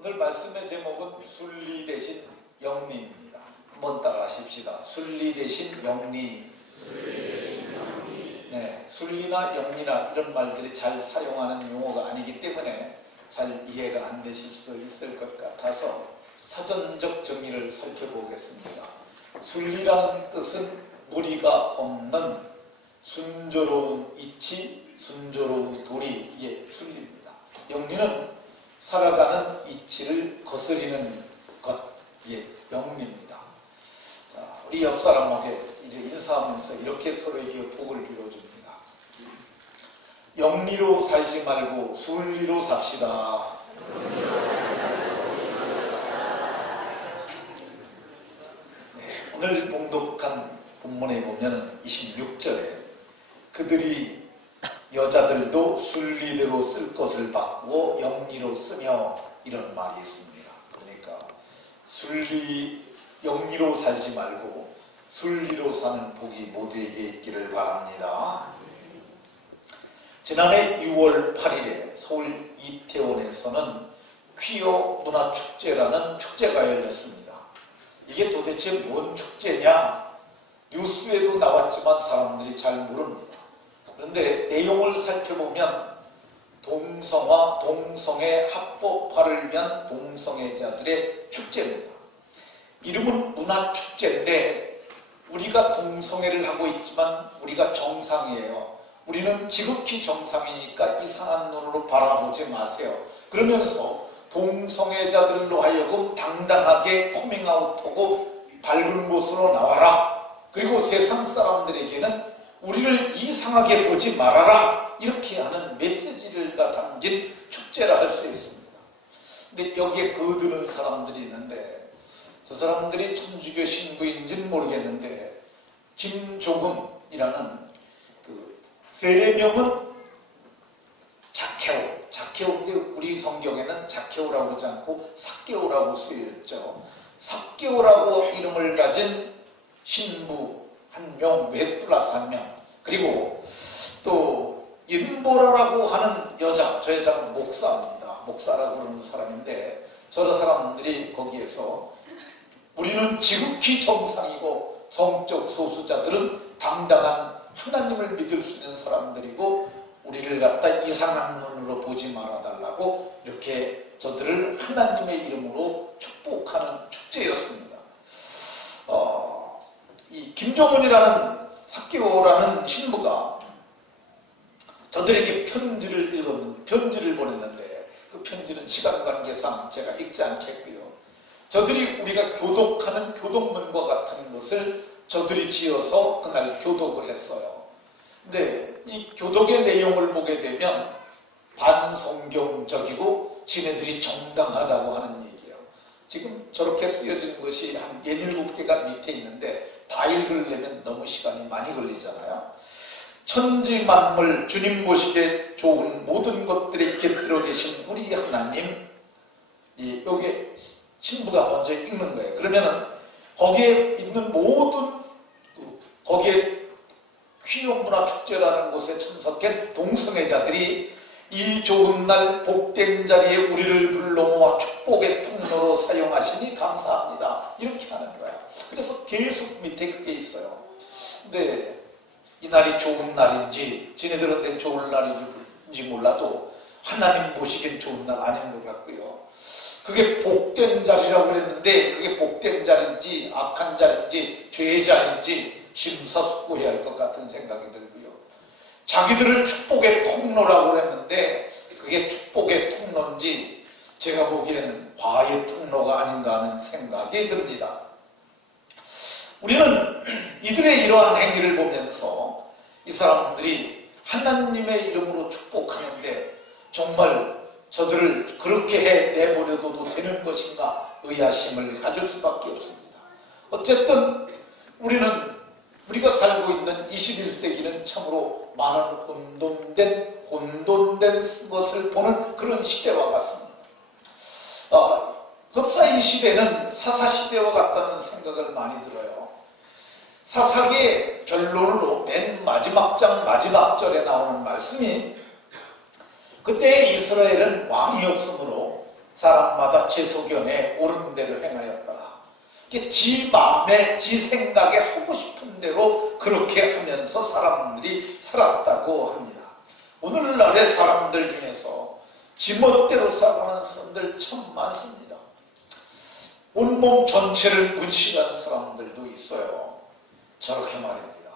오늘 말씀의 제목은 순리 대신 영리입니다. 한번 따라하십시다. 순리 대신 영리. 네, 순리나 영리나 이런 말들이 잘 사용하는 용어가 아니기 때문에 잘 이해가 안 되실 수도 있을 것 같아서 사전적 정의를 살펴보겠습니다. 순리라는 뜻은 무리가 없는 순조로운 이치, 순조로운 도리, 이게 순리입니다. 영리는 살아가는 이치를 거스리는 것, 이게 영리입니다. 자, 우리 옆 사람에게 이제 인사하면서 이렇게 서로에게 복을 빌어줍니다. 영리로 살지 말고 순리로 삽시다. 네, 오늘 봉독한 본문에 보면 26절에 그들이 여자들도 순리대로 쓸 것을 바꾸어 영리로 쓰며 이런 말이 있습니다. 그러니까 영리로 살지 말고 순리로 사는 복이 모두에게 있기를 바랍니다. 지난해 6월 8일에 서울 이태원에서는 퀴어 문화축제라는 축제가 열렸습니다. 이게 도대체 뭔 축제냐? 뉴스에도 나왔지만 사람들이 잘 모릅니다. 그런데 내용을 살펴보면 동성화, 동성애 합법화를 위한 동성애자들의 축제입니다. 이름은 문화축제인데 우리가 동성애를 하고 있지만 우리가 정상이에요. 우리는 지극히 정상이니까 이상한 눈으로 바라보지 마세요. 그러면서 동성애자들로 하여금 당당하게 커밍아웃하고 밝은 곳으로 나와라. 그리고 세상 사람들에게는 우리를 이상하게 보지 말아라. 이렇게 하는 메시지가 담긴 축제라 할 수 있습니다. 근데 여기에 거드는 사람들이 있는데 저 사람들이 천주교 신부인지는 모르겠는데 김조금이라는 그 세례명은 자케오인데 우리 성경에는 자케오라고 하지 않고 삭개오라고 쓰여있죠. 삭개오라고 이름을 가진 신부 한 명, 외 플러스 한 명, 그리고 또 인보라라고 하는 여자, 저 여자는 목사입니다. 목사라고 그러는 사람인데 저런 사람들이 거기에서 우리는 지극히 정상이고 성적 소수자들은 당당한 하나님을 믿을 수 있는 사람들이고 우리를 갖다 이상한 눈으로 보지 말아달라고 이렇게 저들을 하나님의 이름으로 축복하는 축제였습니다. 이 김종은이라는 삭개오라는 신부가 저들에게 편지를 보냈는데 그 편지는 시간 관계상 제가 읽지 않겠고요. 저들이 우리가 교독하는 교독문과 같은 것을 저들이 지어서 그날 교독을 했어요. 근데 이 교독의 내용을 보게 되면 반성경적이고 지네들이 정당하다고 하는 얘기예요. 지금 저렇게 쓰여진 것이 한 67개가 밑에 있는데 다 읽으려면 너무 시간이 많이 걸리잖아요. 천지만물 주님 보시기에 좋은 모든 것들에 깃들어 계신 우리 하나님, 여기에 신부가 먼저 읽는 거예요. 그러면은 거기에 있는 모든 거기에 퀴어 문화 축제라는 곳에 참석한 동성애자들이 이 좋은 날 복된 자리에 우리를 불러 모아 축복의 통로로 사용하시니 감사합니다. 이렇게 하는 거야. 그래서 계속 밑에 그게 있어요. 근데 이 날이 좋은 날인지 지네들한테 좋은 날인지 몰라도 하나님 보시기엔 좋은 날 아닌 것 같고요. 그게 복된 자리라고 그랬는데 그게 복된 자리인지 악한 자리인지 죄의 자리인지 심사숙고해야 할 것 같은 생각이 들고요. 자기들을 축복의 통로라고 그랬는데 그게 축복의 통로인지 제가 보기에는 화의 통로가 아닌가 하는 생각이 듭니다. 우리는 이들의 이러한 행위를 보면서 이 사람들이 하나님의 이름으로 축복하는데 정말 저들을 그렇게 해 내버려둬도 되는 것인가 의아심을 가질 수밖에 없습니다. 어쨌든 우리가 살고 있는 21세기는 참으로 많은 혼돈된 것을 보는 그런 시대와 같습니다. 흡사 이 시대는 사사시대와 같다는 생각을 많이 들어요. 사사기의 결론으로 맨 마지막 장 마지막 절에 나오는 말씀이 그때 이스라엘은 왕이 없으므로 사람마다 제 소견에 옳은 대로 행하였더라. 이게 지 마음에 지 생각에 하고 싶은 대로 그렇게 하면서 사람들이 살았다고 합니다. 오늘날의 사람들 중에서 지멋대로 살아가는 사람들 참 많습니다. 온몸 전체를 문신한 사람들도 있어요. 저렇게 말입니다.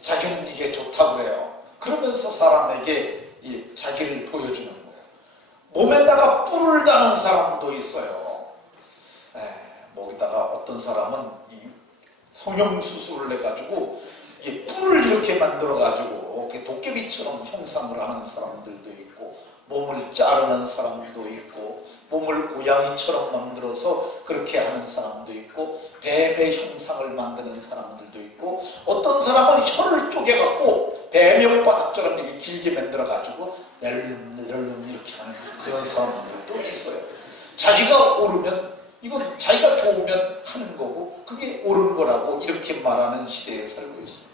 자기는 이게 좋다고 그래요. 그러면서 사람에게 자기를 보여주는 거예요. 몸에다가 뿔을 다는 사람도 있어요. 목에다가 어떤 사람은 성형수술을 해가지고 뿔을 이렇게 만들어가지고 도깨비처럼 형상을 하는 사람들도 있고, 몸을 자르는 사람도 있고, 몸을 고양이처럼 만들어서 그렇게 하는 사람도 있고, 뱀의 형상을 만드는 사람들도 있고, 어떤 사람은 혀를 쪼개갖고 뱀혓바닥처럼 이렇게 길게 만들어가지고 낼름낼름 이렇게 하는 그런 사람들도 있어요. 자기가 옳으면, 이건 자기가 좋으면 하는 거고 그게 옳은 거라고 이렇게 말하는 시대에 살고 있습니다.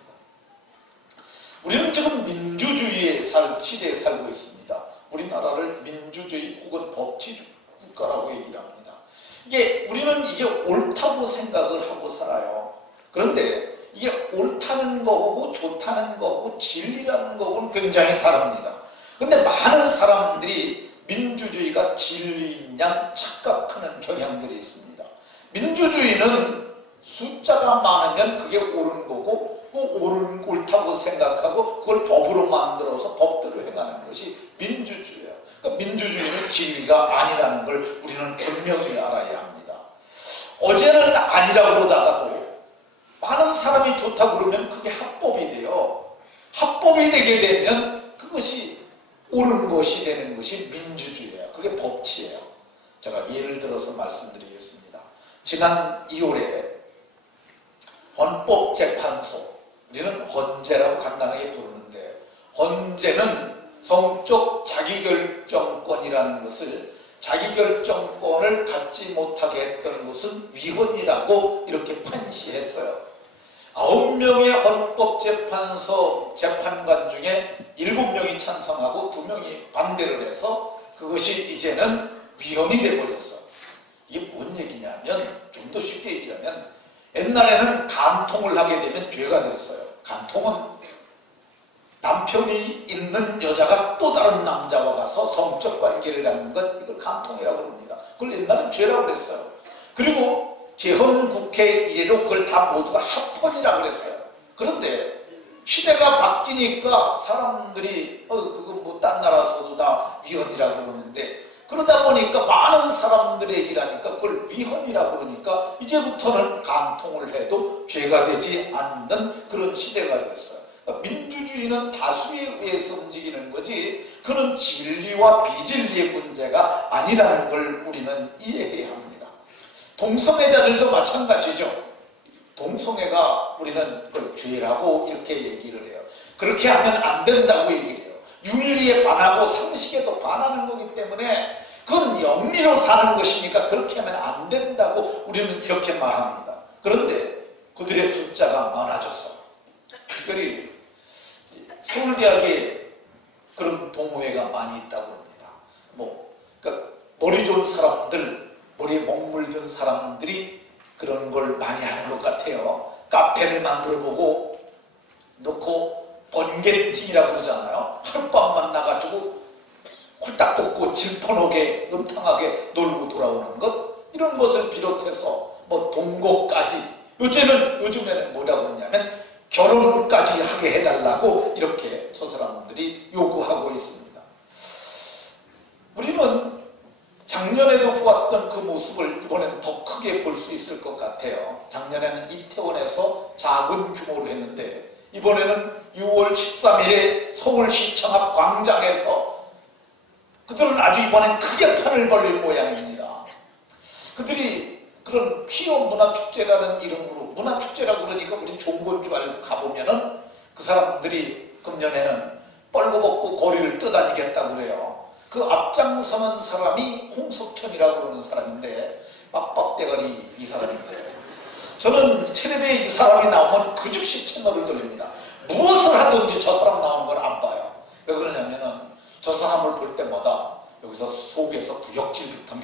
우리는 지금 민주주의의 시대에 살고 있습니다. 우리나라를 민주주의 혹은 법치 국가라고 얘기를 합니다. 우리는 이게 옳다고 생각을 하고 살아요. 그런데 이게 옳다는 거하고 좋다는 거하고 진리라는 거하고는 굉장히 다릅니다. 그런데 많은 사람들이 민주주의가 진리인 양 착각하는 경향들이 있습니다. 민주주의는 숫자가 많으면 그게 옳은 거고, 옳다고 생각하고 그걸 법으로 만들어서 법대로 행하는 것이 민주주의예요. 그러니까 민주주의는 진리가 아니라는 걸 우리는 분명히 알아야 합니다. 어제는 아니라고 그러다가도 많은 사람이 좋다고 그러면 그게 합법이 돼요. 합법이 되게 되면 그것이 옳은 것이 되는 것이 민주주의예요. 그게 법치예요. 제가 예를 들어서 말씀드리겠습니다. 지난 2월에 헌법재판소, 우리는 헌재라고 간단하게 부르는데, 헌재는 성적 자기결정권이라는 것을, 자기결정권을 갖지 못하게 했던 것은 위헌이라고 이렇게 판시했어요. 9명의 헌법재판소 재판관 중에 7명이 찬성하고 2명이 반대를 해서 그것이 이제는 위헌이 돼버렸어. 이게 뭔 얘기냐면, 좀 더 쉽게 얘기하면, 옛날에는 간통을 하게 되면 죄가 됐어요. 간통은 남편이 있는 여자가 또 다른 남자와 가서 성적 관계를 갖는 것, 이걸 간통이라고 합니다. 그걸 옛날엔 죄라고 그랬어요. 그리고 재헌국회 이래로 그걸 다 모두가 합헌이라고 그랬어요. 그런데 시대가 바뀌니까 사람들이 그거 뭐 딴 나라에서도 다 위헌이라고 그러는데, 그러다 보니까 많은 사람들의 얘기를 하니까 그걸 위헌이라고 그러니까 이제부터는 간통을 해도 죄가 되지 않는 그런 시대가 됐어요. 그러니까 민주주의는 다수에 의해서 움직이는 거지, 그런 진리와 비진리의 문제가 아니라는 걸 우리는 이해해야 합니다. 동성애자들도 마찬가지죠. 동성애가 우리는 그 죄라고 이렇게 얘기를 해요. 그렇게 하면 안 된다고 얘기를 해요. 윤리에 반하고 상식에도 반하는 거기 때문에 그건 영리로 사는 것이니까 그렇게 하면 안 된다고 우리는 이렇게 말합니다. 그런데 그들의 숫자가 많아졌어요. 특별히 서울대학에 그런 동호회가 많이 있다고 합니다. 그러니까 머리 좋은 사람들, 머리에 목물든 사람들이 그런 걸 많이 하는 것 같아요. 카페를 만들어보고 놓고 번개팀이라고 그러잖아요. 하룻밤만 나가지고 홀딱 꽂고 질펀하게 음탕하게 놀고 돌아오는 것, 이런 것을 비롯해서 동거까지, 요즘에는 뭐라고 그러냐면 결혼까지 하게 해달라고 이렇게 저 사람들이 요구하고 있습니다. 우리는 작년에도 보았던 그 모습을 이번에는 더 크게 볼 수 있을 것 같아요. 작년에는 이태원에서 작은 규모로 했는데, 이번에는 6월 13일에 서울시청 앞 광장에서 그들은 아주 이번엔 크게 판을 벌릴 모양입니다. 그들이 그런 퀴어 문화축제라는 이름으로, 문화축제라고 그러니까 우리 좋은 건 줄 알고 가보면은 그 사람들이 금년에는 뻘거벗고 거리를 떠다니겠다고 그래요. 그 앞장서는 사람이 홍석천이라고 그러는 사람인데, 빡빡대가리 이 사람인데, 저는 텔레비에 이 사람이 나오면 그 즉시 채널을 돌립니다. 무엇을 하든지 저 사람 나오는 걸 안 봐요. 왜 그러냐면은 저 사람을 볼 때마다 여기서 속에서 구역질부터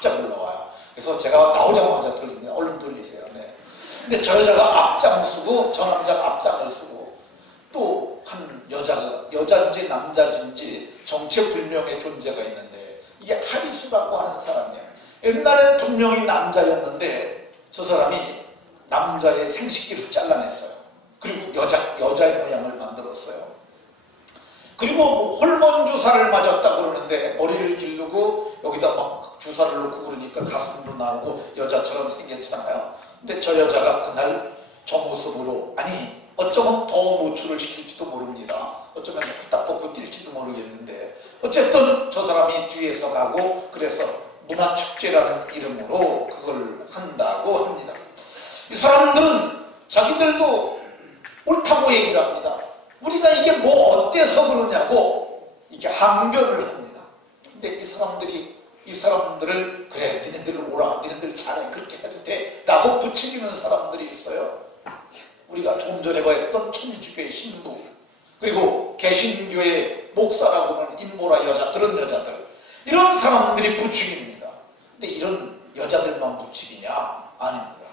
쫙쫙 올라와요. 그래서 제가 나오자마자 돌립니다. 얼른 돌리세요. 네. 근데 저 여자가 앞장서고 저 남자가 앞장을 서고 또 한 여자인지 남자인지 정체불명의 존재가 있는데 이게 하리수라고 하는 사람이에요. 옛날엔 분명히 남자였는데 저 사람이 남자의 생식기를 잘라냈어요. 그리고 여자의 모양을 만들었어요. 그리고 뭐 호르몬 주사를 맞았다 그러는데 머리를 기르고 여기다 막 주사를 놓고 그러니까 가슴도 나오고 여자처럼 생겼잖아요. 근데 저 여자가 그날 저 모습으로 아니 어쩌면 더 노출을 시킬지도 모릅니다. 어쩌면 딱 벗고 뛸지도 모르겠는데 어쨌든 저 사람이 뒤에서 가고 그래서 문화축제라는 이름으로 그걸 한다고 합니다. 이 사람들은 자기들도 옳다고 얘기를 합니다. 우리가 이게 뭐 어때서 그러냐고 이게 항변을 합니다. 근데 이 사람들을 그래 니네들 오라 니네들 잘해 그렇게 해도 돼 라고 부추기는 사람들이 있어요. 우리가 조금 전에 봤던 천주교의 신부 그리고 개신교의 목사라고 하는 인보라 여자 그런 여자들 이런 사람들이 부추깁니다. 근데 이런 여자들만 부추기냐? 아닙니다.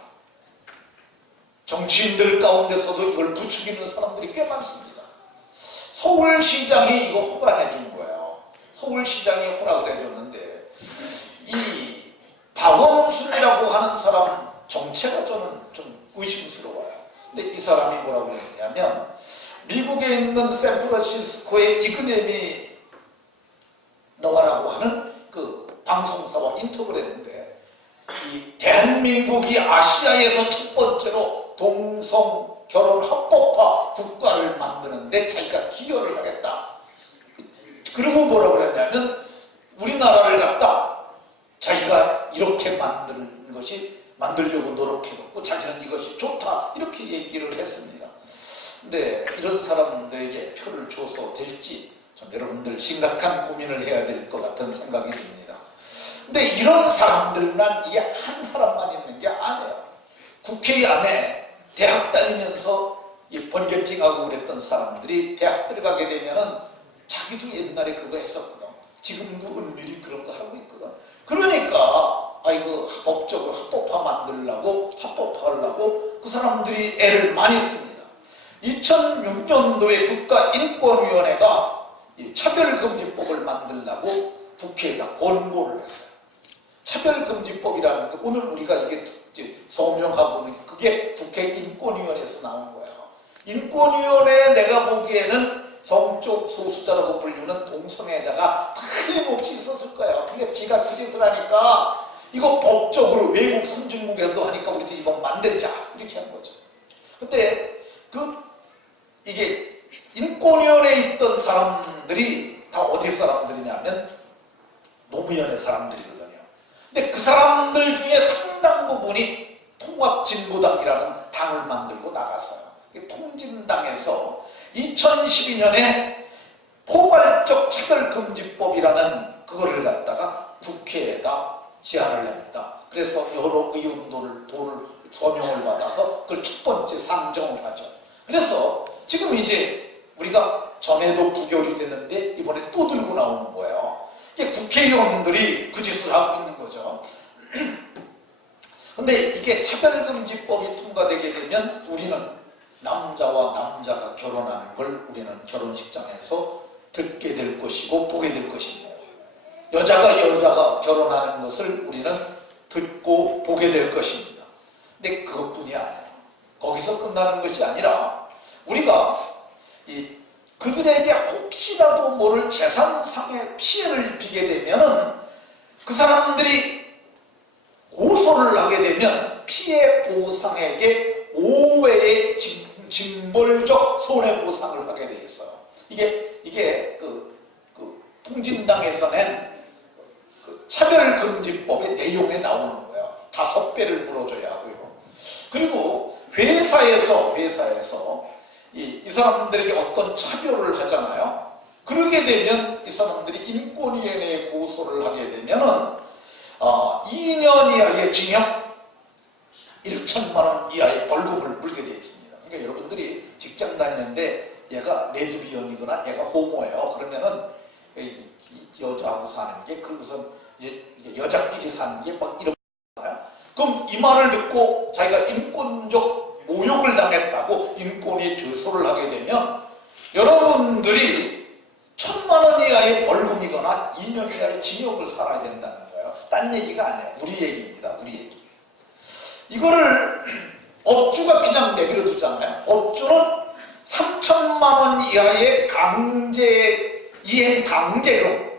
정치인들 가운데서도 이걸 부추기는 사람들이 꽤 많습니다. 서울시장이 이거 허가해 준 거예요. 서울시장이 허락을 해줬는데 이 박원순이라고 하는 사람 정체가 저는 좀 의심스러워요. 근데 이 사람이 뭐라고 했냐면 미국에 있는 샌프란시스코의 이그네미 너와라고 하는 그 방송사와 인터뷰를 했는데 이 대한민국이 아시아에서 첫 번째로 동성 결혼 합법화 국가를 만드는데 자기가 기여를 하겠다. 그리고 뭐라고 그랬냐면 우리나라를 갖다 자기가 이렇게 만드는 것이 만들려고 노력해봤고 자기는 이것이 좋다 이렇게 얘기를 했습니다. 근데 이런 사람들에게 표를 줘서 될지 좀 여러분들 심각한 고민을 해야 될 것 같은 생각이 듭니다. 근데 이런 사람들만 이게 한 사람만 있는 게 아니에요. 국회 안에 대학 다니면서 이 번개팅하고 그랬던 사람들이 대학 들어가게 되면은 자기도 옛날에 그거 했었거든. 지금도 은밀히 그런 거 하고 있거든. 그러니까 아이고 법적으로 합법화 만들려고 합법화하려고 그 사람들이 애를 많이 씁니다. 2006년도에 국가인권위원회가 이 차별금지법을 만들려고 국회에다 권고를 했어요. 차별금지법이라는 게 오늘 우리가 이게 서명하고는 그게 국회인권위원회에서 나온 거예요. 인권위원회에 내가 보기에는 성적 소수자라고 불리는 동성애자가 틀림없이 있었을 거예요. 그게 지가 그 짓을 하니까 이거 법적으로 외국 선진국에도 하니까 우리도 이거 만들자 이렇게 한 거죠. 근데 이게 인권위원회에 있던 사람들이 다 어디 사람들이냐면 노무현의 사람들이거든요. 근데 그 사람들 중에 상당 부분이 통합진보당이라는 당을 만들고 나갔어요. 통진당에서 2012년에 포괄적 차별금지법이라는 그거를 갖다가 국회에다 제안을 합니다. 그래서 여러 의원들을 서명을 받아서 그걸 첫 번째 상정을 하죠. 그래서 지금 이제 우리가 전에도 부결이 됐는데 이번에 또 들고 나오는 거예요. 이게 국회의원들이 그 짓을 하고 있는 거죠. 근데 이게 차별금지법이 통과되게 되면 우리는 남자와 남자가 결혼하는 걸 우리는 결혼식장에서 듣게 될 것이고 보게 될 것입니다. 여자가 결혼하는 것을 우리는 듣고 보게 될 것입니다. 근데 그것뿐이 아니에요. 거기서 끝나는 것이 아니라 우리가 그들에게 혹시라도 모를 재산상의 피해를 입히게 되면은 그 사람들이 고소를 하게 되면 피해 보상액의 5배의 징벌적 손해보상을 하게 돼 있어요. 이게 통진당에서 낸 차별금지법의 내용에 나오는 거예요. 5배를 물어줘야 하고요. 그리고 회사에서 이 사람들에게 어떤 차별을 하잖아요. 그러게 되면 이 사람들이 인권위원회에 고소를 하게 되면은 2년 이하의 징역 1천만 원 이하의 벌금을 물게 되어 있습니다. 그러니까 여러분들이 직장 다니는데 얘가 레즈비언이거나 얘가 호모예요. 그러면은 여자하고 사는 게 그것은 이제 여자끼리 사는 게 막 이런 거잖아요. 그럼 이 말을 듣고 자기가 인권적 모욕을 당했다고 인권위 제소를 하게 되면 여러분들이 1,000만 원 이하의 벌금이거나 2년 이하의 징역을 살아야 된다는 거예요. 딴 얘기가 아니에요. 우리 얘기입니다. 우리 얘기. 이거를 업주가 그냥 내버려 두잖아요. 업주는 3,000만 원 이하의 이행 강제금,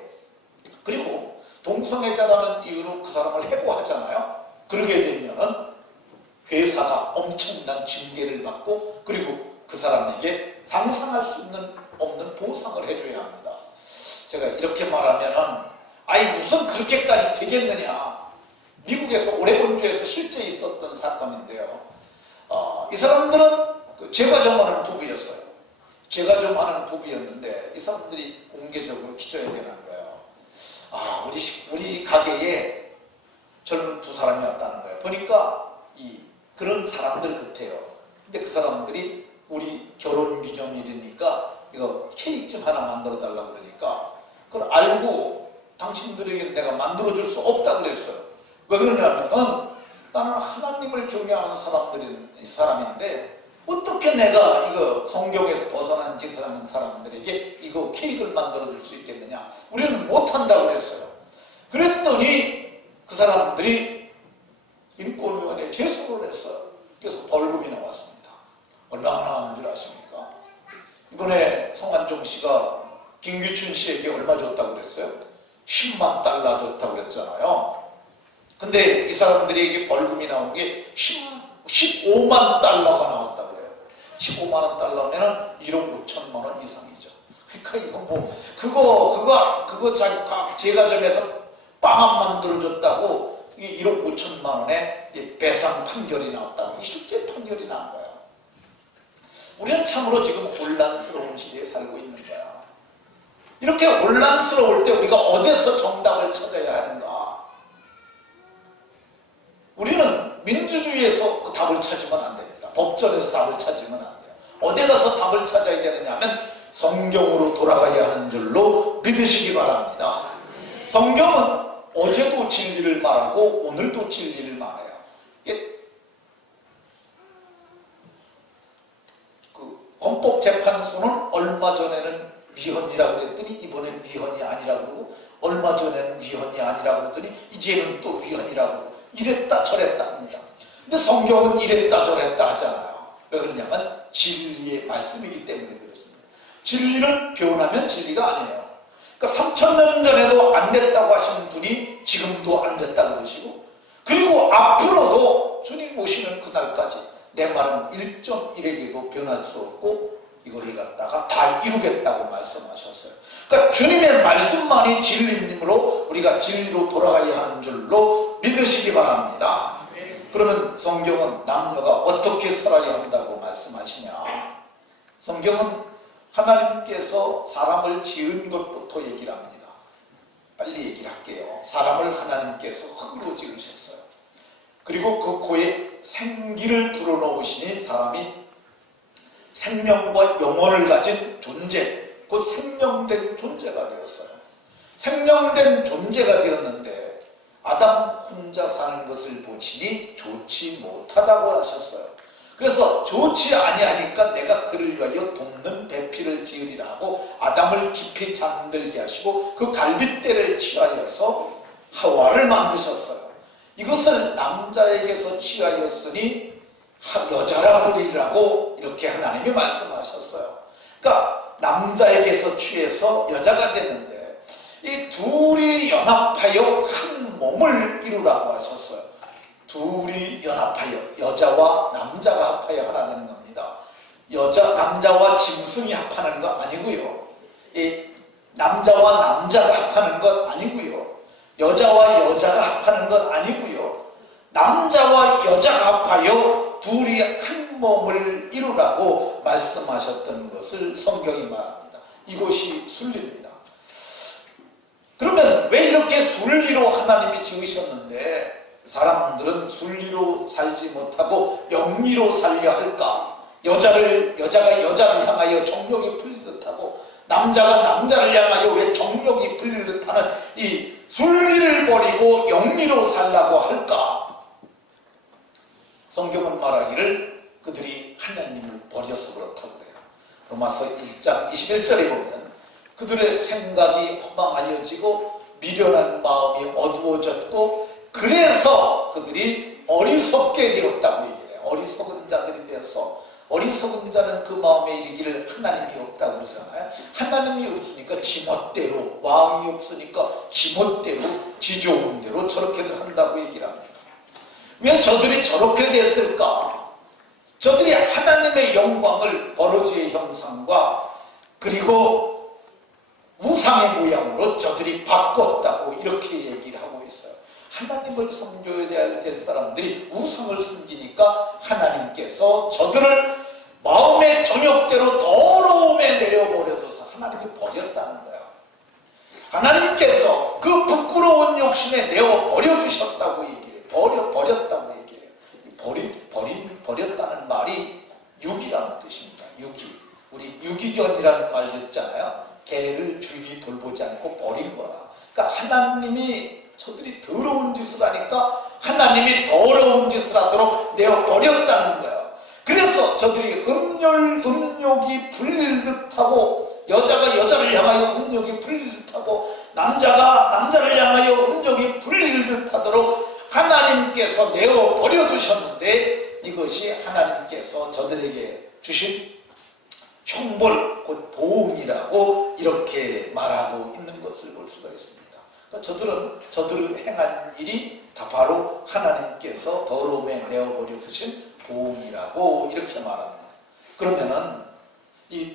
그리고 동성애자라는 이유로 그 사람을 해고하잖아요. 그러게 되면은 회사가 엄청난 징계를 받고, 그리고 그 사람에게 상상할 수 없는 보상을 해줘야 합니다. 제가 이렇게 말하면은 아이 무슨 그렇게까지 되겠느냐. 미국에서 오레곤주에서 실제 있었던 사건인데요. 이 사람들은 제가 좀 하는 부부였어요. 제가 좀 하는 부부였는데 이 사람들이 공개적으로 기자회견한 거예요. 우리 가게에 젊은 두 사람이 왔다는 거예요. 보니까 그런 사람들 같아요. 근데 그 사람들이 우리 결혼 기념일이니까 이거 케이크 좀 하나 만들어 달라고 그러니까 그걸 알고 당신들에게 내가 만들어 줄 수 없다 그랬어요. 왜 그러냐면은 나는 하나님을 경외하는 사람인데 어떻게 내가 이거 성경에서 벗어난 짓을 하는 사람들에게 이거 케이크를 만들어 줄 수 있겠느냐. 우리는 못한다고 그랬어요. 그랬더니 그 사람들이 인권위원회에 제소를 했어요. 그래서 벌금이 나왔습니다. 얼마나 나왔는 줄 아십니까? 이번에 성한종 씨가 김규춘 씨에게 얼마 줬다고 그랬어요? 10만 달러 줬다고 그랬잖아요. 근데 이 사람들에게 벌금이 나온 게 15만 달러가 나왔다고 그래요. 15만 원 달러면은 1억 5천만 원 이상이죠. 그러니까 이거 그거 제가 점에서 빵 안 만들어줬다고 1억 5천만 원의 배상 판결이 나왔다고. 이 실제 판결이 나온 거야. 우리는 참으로 지금 혼란스러운 시대에 살고 있는 거야. 이렇게 혼란스러울 때 우리가 어디서 정답을 찾아야 하는가? 우리는 민주주의에서 그 답을 찾으면 안 됩니다. 법전에서 답을 찾으면 안 돼요. 어디 가서 답을 찾아야 되느냐 하면 성경으로 돌아가야 하는 줄로 믿으시기 바랍니다. 성경은 어제도 진리를 말하고 오늘도 진리를 말해요. 헌법재판소는 얼마 전에는 위헌이라고 그랬더니 이번엔 위헌이 아니라고 그러고, 얼마 전에는 위헌이 아니라고 그랬더니 이제는 또 위헌이라고 그러고, 이랬다 저랬다 합니다. 근데 성경은 이랬다 저랬다 하잖아요. 왜 그러냐면 진리의 말씀이기 때문에 그렇습니다. 진리는 변하면 진리가 아니에요. 그러니까 3,000년 전에도 안 됐다고 하시는 분이 지금도 안 됐다고 그러시고, 그리고 앞으로도 주님 오시는 그날까지 내 말은 1.1에게도 변할 수 없고 이거를 갖다가 다 이루겠다고 말씀하셨어요. 그러니까 주님의 말씀만이 진리님으로 우리가 진리로 돌아가야 하는 줄로 믿으시기 바랍니다. 그러면 성경은 남녀가 어떻게 살아야 한다고 말씀하시냐? 성경은 하나님께서 사람을 지은 것부터 얘기를 합니다. 빨리 얘기를 할게요. 사람을 하나님께서 흙으로 지으셨어요. 그리고 그 코에 생기를 불어넣으시니 사람이 생명과 영혼을 가진 존재, 곧 생명된 존재가 되었어요. 생명된 존재가 되었는데 아담 혼자 사는 것을 보시니 좋지 못하다고 하셨어요. 그래서 좋지 아니하니까 내가 그를 위하여 돕는 배필을 지으리라 하고 아담을 깊이 잠들게 하시고 그 갈빗대를 취하여서 하와를 만드셨어요. 이것을 남자에게서 취하였으니 여자라 부르리라고 이렇게 하나님이 말씀하셨어요. 그러니까 남자에게서 취해서 여자가 됐는데 이 둘이 연합하여 한 몸을 이루라고 하셨어요. 둘이 연합하여, 여자와 남자가 합하여 하나 되는 겁니다. 남자와 짐승이 합하는 것 아니고요. 이 남자와 남자가 합하는 것 아니고요. 여자와 여자가 합하는 것 아니고요. 남자와 여자가 합하여 둘이 한 몸을 이루라고 말씀하셨던 것을 성경이 말합니다. 이것이 순리입니다. 그러면 왜 이렇게 순리로 하나님이 지으셨는데 사람들은 순리로 살지 못하고 영리로 살려 할까? 여자가 여자를 향하여 정욕이 풀리듯 하고 남자가 남자를 향하여 왜 정욕이 풀릴 듯하는 이 순리를 버리고 영리로 살라고 할까? 성경은 말하기를 그들이 하나님을 버려서 그렇다고 그래요. 로마서 1장 21절에 보면 그들의 생각이 허망하여지고 미련한 마음이 어두워졌고 그래서 그들이 어리석게 되었다고 얘기해요. 어리석은 자들이 되어서, 어리석은 자는 그 마음에 이르기를 하나님이 없다고 그러잖아요. 하나님이 없으니까 지멋대로, 왕이 없으니까 지멋대로, 지 좋은 대로 저렇게들 한다고 얘기를 합니다. 왜 저들이 저렇게 됐을까? 저들이 하나님의 영광을 버러지의 형상과 그리고 우상의 모양으로 저들이 바꿨다고 이렇게 얘기를 하고 있어요. 하나님을 섬겨야 될 사람들이 우상을 섬기니까 하나님께서 저들을 마음의 정욕대로 더러움에 내려버려둬서 하나님이 버렸다는 거예요. 하나님께서 그 부끄러운 욕심에 내어 버려주셨다고 얘기해요. 버렸다고 얘기해요. 버렸다는 말이 유기라는 뜻입니다. 유기. 우리 유기견이라는 말 듣잖아요. 개를 주인이 돌보지 않고 버린 거라. 그러니까 하나님이 저들이 더러운 짓을 하니까 하나님이 더러운 짓을 하도록 내어 버렸다는 거예요. 그래서 저들이 음욕이 풀릴 듯하고, 여자가 여자를 향하여 음욕이 풀릴 듯하고, 남자가 남자를 향하여 음욕이 풀릴 듯하도록 하나님께서 내어 버려두셨는데, 이것이 하나님께서 저들에게 주신 형벌, 곧 보응이라고 이렇게 말하고 있는 것을 볼 수가 있습니다. 그러니까 저들은 행한 일이 다 바로 하나님께서 더러움에 내어버려 두신 보응이라고 이렇게 말합니다. 그러면은 이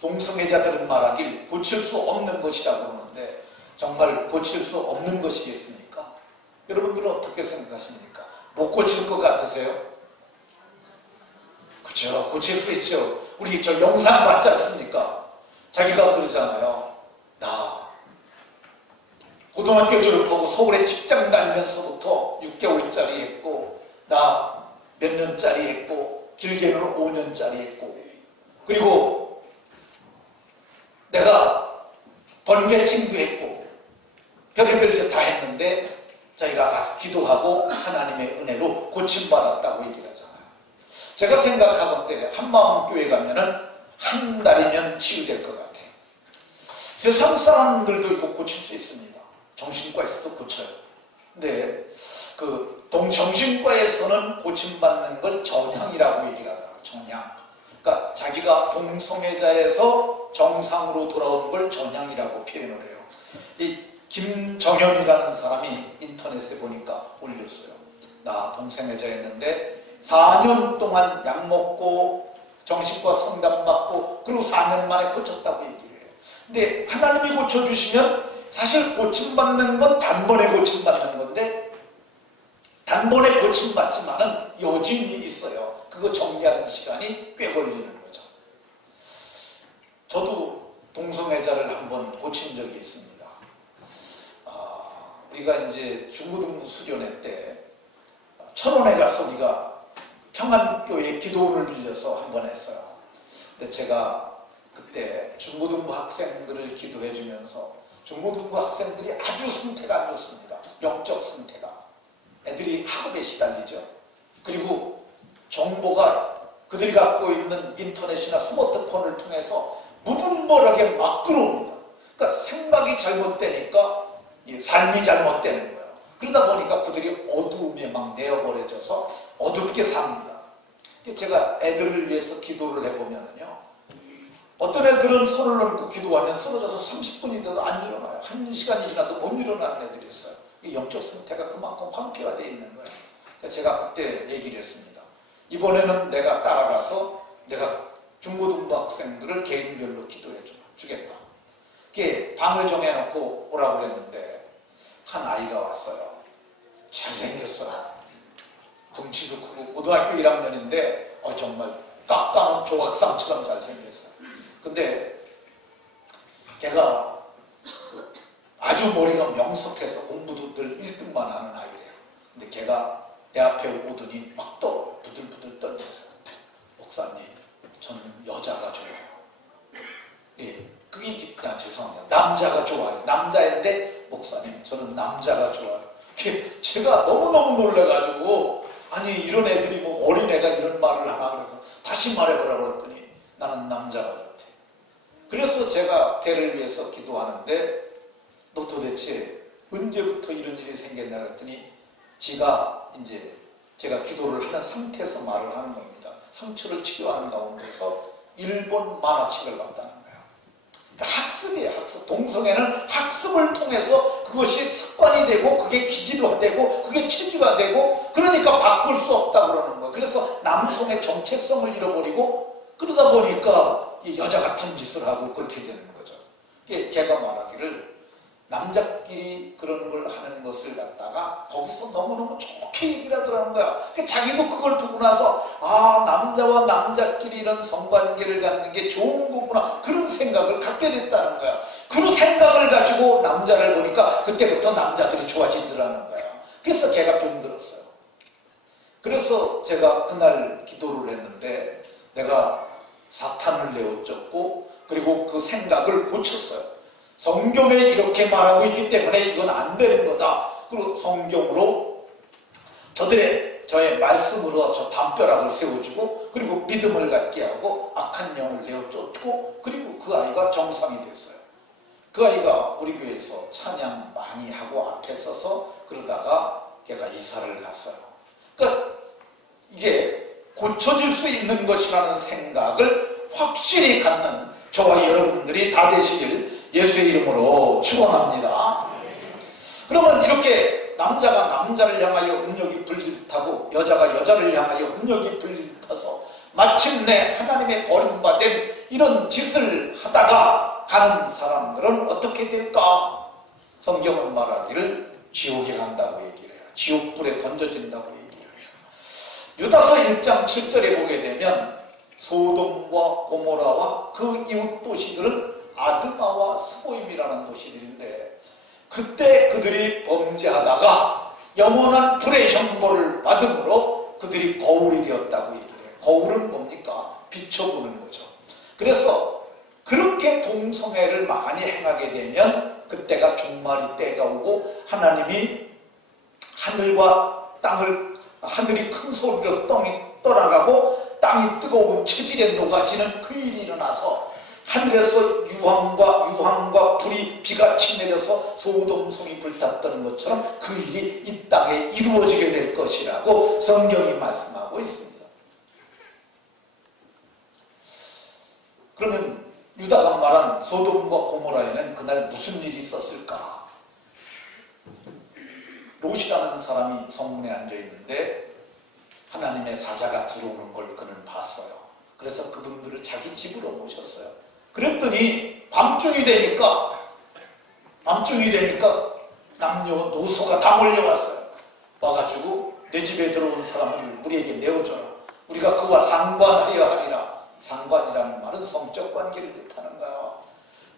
동성애자들은 말하길 고칠 수 없는 것이라고 하는데, 정말 고칠 수 없는 것이겠습니까? 여러분들은 어떻게 생각하십니까? 못 고칠 것 같으세요? 그렇죠. 고칠 수 있죠. 우리 저 영상 봤지 않습니까? 자기가 그러잖아요. 나 고등학교 졸업하고 서울에 직장 다니면서부터 6개월짜리 했고, 나 몇 년짜리 했고, 길게는 5년짜리 했고, 그리고 내가 번개침도 했고, 별의별 짓 다 했는데 자기가 가서 기도하고 하나님의 은혜로 고침받았다고 얘기를 하잖아요. 제가 생각하건대 한마음교회 가면은 한 달이면 치유될 것 같아요. 세상 사람들도 이거 고칠 수 있습니다. 정신과에서도 고쳐요. 근데 그 정신과에서는 고침받는 걸 전향이라고 얘기를 하더라고요. 전향. 그러니까 자기가 동성애자에서 정상으로 돌아온 걸 전향이라고 표현을 해요. 이 김정현이라는 사람이 인터넷에 보니까 올렸어요. 나 동성애자였는데 4년 동안 약 먹고 정신과 상담 받고 그리고 4년 만에 고쳤다고 얘기를 해요. 근데 하나님이 고쳐주시면 사실 고침받는 건 단번에 고침받는 건데, 단번에 고침받지만은 여진이 있어요. 그거 정리하는 시간이 꽤 걸리는 거죠. 저도 동성애자를 한번 고친 적이 있습니다. 우리가 이제 중고등부 수련회 때 천원에 가서 우리가 평안교회 기도원을 빌려서 한번 했어요. 근데 제가 그때 중고등부 학생들을 기도해 주면서 중고등부 학생들이 아주 상태가 안 좋습니다. 영적 상태가. 애들이 학업에 시달리죠. 그리고 정보가 그들이 갖고 있는 인터넷이나 스마트폰을 통해서 무분별하게 막 들어옵니다. 그러니까 생각이 잘못되니까 삶이 잘못되는 거예요. 그러다 보니까 그들이 어두움에 막 내어버려져서 어둡게 삽니다. 제가 애들을 위해서 기도를 해보면요, 어떤 애들은 손을 얹고 기도하면 쓰러져서 30분이 돼도 안 일어나요. 1시간이 지나도 못 일어나는 애들이 있어요. 영적 상태가 그만큼 황폐화되어 있는 거예요. 제가 그때 얘기를 했습니다. 이번에는 내가 따라가서 내가 중고등부 학생들을 개인별로 기도해 주겠다. 이게 방을 정해놓고 오라고 그랬는데 한 아이가 왔어요. 잘생겼어요. 덩치도 크고 고등학교 1학년인데 정말 깎아놓은 조각상처럼 잘생겼어요. 근데 걔가 아주 머리가 명석해서 공부도 늘 1등만 하는 아이래요. 근데 걔가 내 앞에 오더니 막 떨어요. 부들부들 떨면서, 목사님, 저는 여자가 좋아요. 남자가 좋아요. 남자인데 목사님 저는 남자가 좋아요. 제가 너무너무 놀래가지고 아니 이런 애들이 뭐 어린애가 이런 말을 하나 그래서 다시 말해보라고 그랬더니 나는 남자가 좋대. 그래서 제가 걔를 위해서 기도하는데 너 도대체 언제부터 이런 일이 생겼냐 그랬더니 지가 이제 제가 기도를 하는 상태에서 말을 하는 겁니다. 상처를 치료하는 가운데서 일본 만화책을 봤다는 거예요. 그러니까 학습이에요. 학습. 동성애는 학습을 통해서 그것이 습관이 되고 그게 기질화되고 그게 체질화되고 그러니까 바꿀 수 없다고 그러는 거예요. 그래서 남성의 정체성을 잃어버리고 그러다 보니까 이 여자 같은 짓을 하고 그렇게 되는 거죠. 걔가 말하기를 남자끼리 그런 걸 하는 것을 갖다가 거기서 너무너무 좋게 얘기를 하더라는 거야. 자기도 그걸 보고 나서 아 남자와 남자끼리 이런 성관계를 갖는 게 좋은 거구나 그런 생각을 갖게 됐다는 거야. 그 생각을 가지고 남자를 보니까 그때부터 남자들이 좋아지더라는 거야. 그래서 걔가 병들었어요. 그래서 제가 그날 기도를 했는데 내가 사탄을 내어쫓고 그리고 그 생각을 고쳤어요. 성경에 이렇게 말하고 있기 때문에 이건 안 되는 거다. 그리고 성경으로 저의 말씀으로 저 담벼락을 세워주고 그리고 믿음을 갖게 하고 악한 영을 내어쫓고 그리고 그 아이가 정상이 됐어요. 그 아이가 우리 교회에서 찬양 많이 하고 앞에 서서 그러다가 걔가 이사를 갔어요. 그러니까 이게 고쳐질 수 있는 것이라는 생각을 확실히 갖는 저와 여러분들이 다 되시길 예수의 이름으로 축원합니다. 그러면 이렇게 남자가 남자를 향하여 음욕이 불릴 타고 여자가 여자를 향하여 음욕이 불릴 타서 마침내 하나님의 버림받은 이런 짓을 하다가 가는 사람들은 어떻게 될까? 성경은 말하기를 지옥에 간다고 얘기를 해요. 지옥불에 던져진다고 얘기를 해요. 유다서 1장 7절에 보게 되면 소돔과 고모라와 그 이웃 도시들은 아드마와 스보임이라는 도시들인데 그때 그들이 범죄하다가 영원한 불의 형벌을 받음으로 그들이 거울이 되었다고 얘기해요. 거울은 뭡니까? 비춰보는 거죠. 그래서 그렇게 동성애를 많이 행하게 되면 그때가 종말이 때가 오고 하나님이 하늘이 큰 소리로 땅이 떠나가고 땅이 뜨거운 체질에 녹아지는 그 일이 일어나서 하늘에서 유황과 불이 비같이 내려서 소돔성이 불탔던 것처럼 그 일이 이 땅에 이루어지게 될 것이라고 성경이 말씀하고 있습니다. 그러면 유다가 말한 소돔과 고모라에는 그날 무슨 일이 있었을까? 롯이라는 사람이 성문에 앉아있는데 하나님의 사자가 들어오는 걸 그는 봤어요. 그래서 그분들을 자기 집으로 모셨어요. 그랬더니 밤중이 되니까 남녀노소가 다 몰려왔어요. 와가지고 내 집에 들어온 사람을 우리에게 내어줘라. 우리가 그와 상관하여 하리라. 상관이라는 말은 성적 관계를 뜻하는 거예요.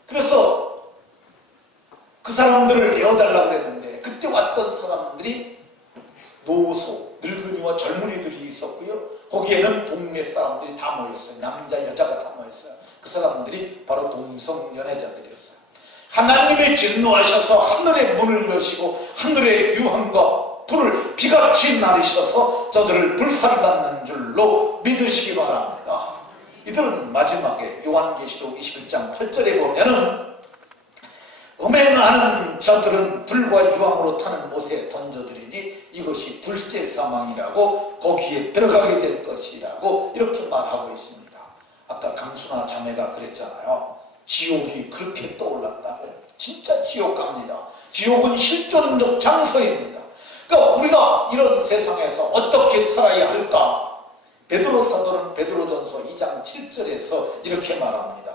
그래서 그 사람들을 내어달라고 했는데 그때 왔던 사람들이 노소, 늙은이와 젊은이들이 있었고요. 거기에는 동네 사람들이 다 모였어요. 남자, 여자가 다 모였어요. 그 사람들이 바로 동성연애자들이었어요. 하나님이 진노하셔서 하늘의 문을 여시고 하늘의 유황과 불을 비같이 나르셔서 저들을 불살받는 줄로 믿으시기 바랍니다. 이들은 마지막에 요한계시록 21장 8절에 보면은 음행하는 자들은 불과 유황으로 타는 못에 던져드리니 이것이 둘째 사망이라고 거기에 들어가게 될 것이라고 이렇게 말하고 있습니다. 아까 강순아 자매가 그랬잖아요. 지옥이 그렇게 떠올랐다고. 진짜 지옥 갑니다. 지옥은 실존적 장소입니다. 그러니까 우리가 이런 세상에서 어떻게 살아야 할까? 베드로 사도는 베드로전서 2장 7절에서 이렇게 말합니다.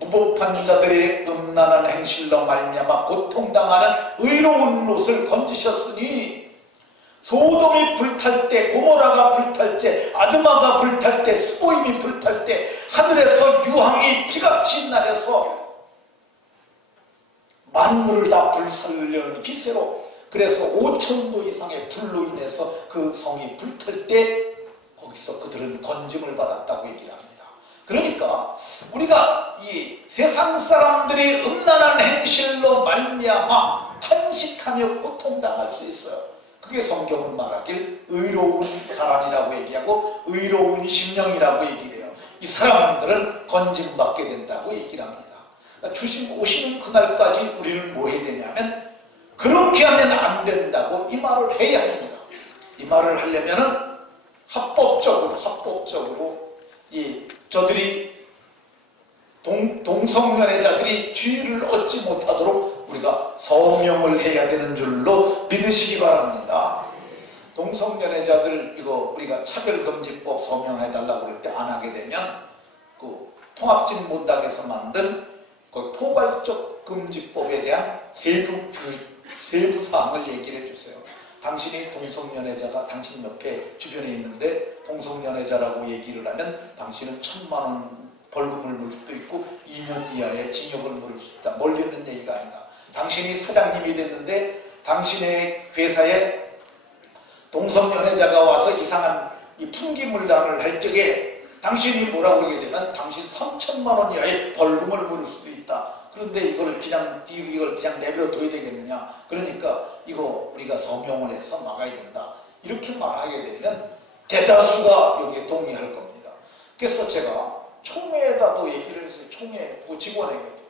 무법한 자들의 음란한 행실로 말미암아 고통당하는 의로운 롯을 건지셨으니 소돔이 불탈 때, 고모라가 불탈 때, 아드마가 불탈 때, 스보임이 불탈 때 하늘에서 유황이 비같이 내려서 만물을 다 불살려는 기세로 그래서 5,000도 이상의 불로 인해서 그 성이 불탈 때 거기서 그들은 건짐을 받았다고 얘기를 합니다. 그러니까 우리가 이 세상 사람들이 음란한 행실로 말미암아 탄식하며 고통당할 수 있어요. 그게 성경은 말하길 의로운 사람이라고 얘기하고 의로운 심령이라고 얘기를 해요. 이 사람들은 건짐받게 된다고 얘기를 합니다. 주님 오시는 그날까지 우리는 뭐 해야 되냐면 그렇게 하면 안 된다고 이 말을 해야 합니다. 이 말을 하려면은 합법적으로 저들이 동성연애자들이 지위를 얻지 못하도록 우리가 서명을 해야 되는 줄로 믿으시기 바랍니다. 동성연애자들 이거 우리가 차별금지법 서명해달라고 그럴 때 안 하게 되면 그 통합진보당에서 만든 그 포괄적 금지법에 대한 세부 사항을 얘기를 해주세요. 당신이 동성연애자가 당신 옆에 주변에 있는데 동성연애자라고 얘기를 하면 당신은 1,000만 원 벌금을 물을 수도 있고 2년 이하의 징역을 물을 수 있다. 멀리 있는 얘기가 아니다. 당신이 사장님이 됐는데 당신의 회사에 동성연애자가 와서 이상한 이 풍기물단을 할 적에 당신이 뭐라고 그러게 되면 당신 3,000만 원 이하의 벌금을 물을 수도 있다. 그런데 이걸 그냥 내버려둬야 되겠느냐. 그러니까 이거 우리가 서명을 해서 막아야 된다. 이렇게 말하게 되면 대다수가 여기에 동의할 겁니다. 그래서 제가 총회에다도 얘기를 했어요. 총회 직원에게도.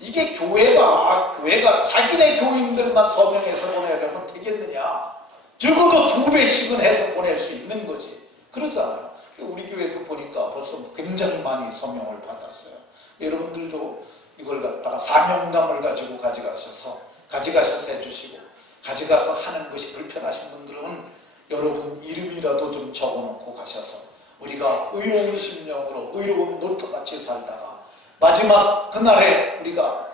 이게 교회가 자기네 교인들만 서명해서 보내려면 되겠느냐. 적어도 2배씩은 해서 보낼 수 있는 거지. 그러잖아요. 우리 교회도 보니까 벌써 굉장히 많이 서명을 받았어요. 여러분들도 이걸 갖다가 사명감을 가지고 가져가셔서 해주시고, 가져가서 하는 것이 불편하신 분들은 여러분 이름이라도 좀 적어놓고 가셔서 우리가 의로운 심령으로 의로운 노트같이 살다가 마지막 그날에 우리가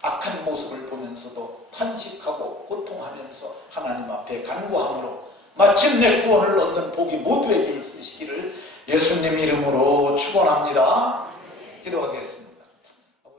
악한 모습을 보면서도 탄식하고 고통하면서 하나님 앞에 간구함으로 마침내 구원을 얻는 복이 모두에게 있으시기를 예수님 이름으로 축원합니다. 기도하겠습니다.